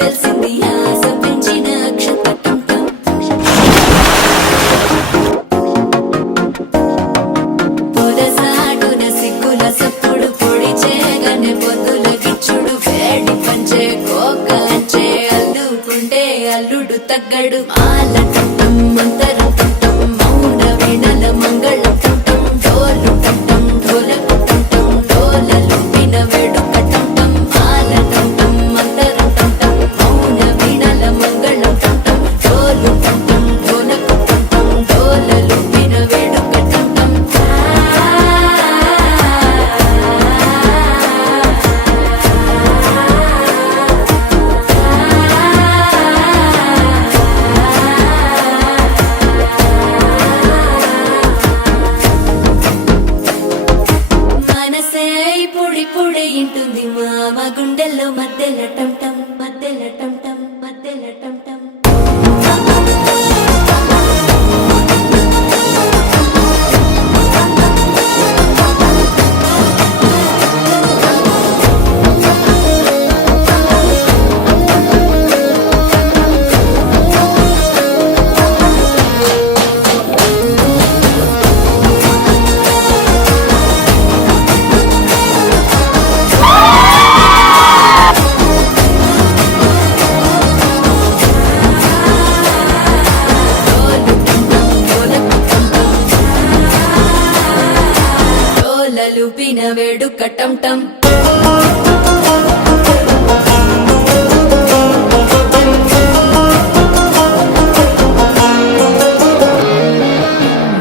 తెలిసింది ఆశ పెంచిన అక్షతటం పొదసాటున సిగ్గుల సప్పుడు పొడి చేయగానే పొద్దుల గిచ్చుడు వేడి పంచే కోకంచే అల్లుకుంటే అల్లుడు తగ్గడు మాల టం మంతరం టం మౌన వీణల మంగళం టం డోలు టం ఢోలకు టం డోలలు విన వేడుక టం మాల టం మంతరం టం మౌన వీణల మంగళం టం డోలు టం ఢోలకు టం డోలలు విన వేడుక టం మనసే పొడి పొడి ఇంటుంది మామ గుండెల్లో మధ్యల టం టం మధ్యల టం టం మధ్యల టం టం లూపిన వేడుక టం టం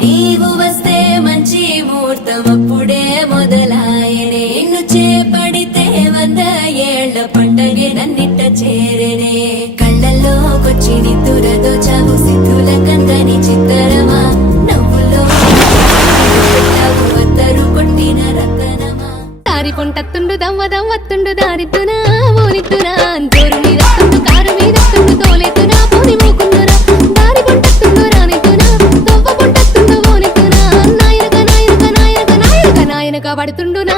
నీవు వస్తే మంచి ముహూర్తం అప్పుడే మొదలాయనే నిన్ను చేపడితే 100 ఏళ్ల పండగే నన్నిట్ట చేరనే కళ్ళల్లోకొచ్చి నిద్దురదోచావు సిద్ధుల కందని చిత్తరమా నవ్వులో వద్దరు కొట్టిన రతనమా దారి పొంటత్తుండు దమ్మ దమ్మత్తుండు దారిద్దునా ఓనిద్దునా జోరు మీదత్తుండు కారు మీదత్తుండు తోలెత్తునా పోని మూకుందునా దారి పొంటత్తుండు రానిద్దునా తొవ్వ పొంటత్తుండు ఓనిద్దునా నాయనక నాయనక నాయనక నాయనక నాయనక పడుతుండు నా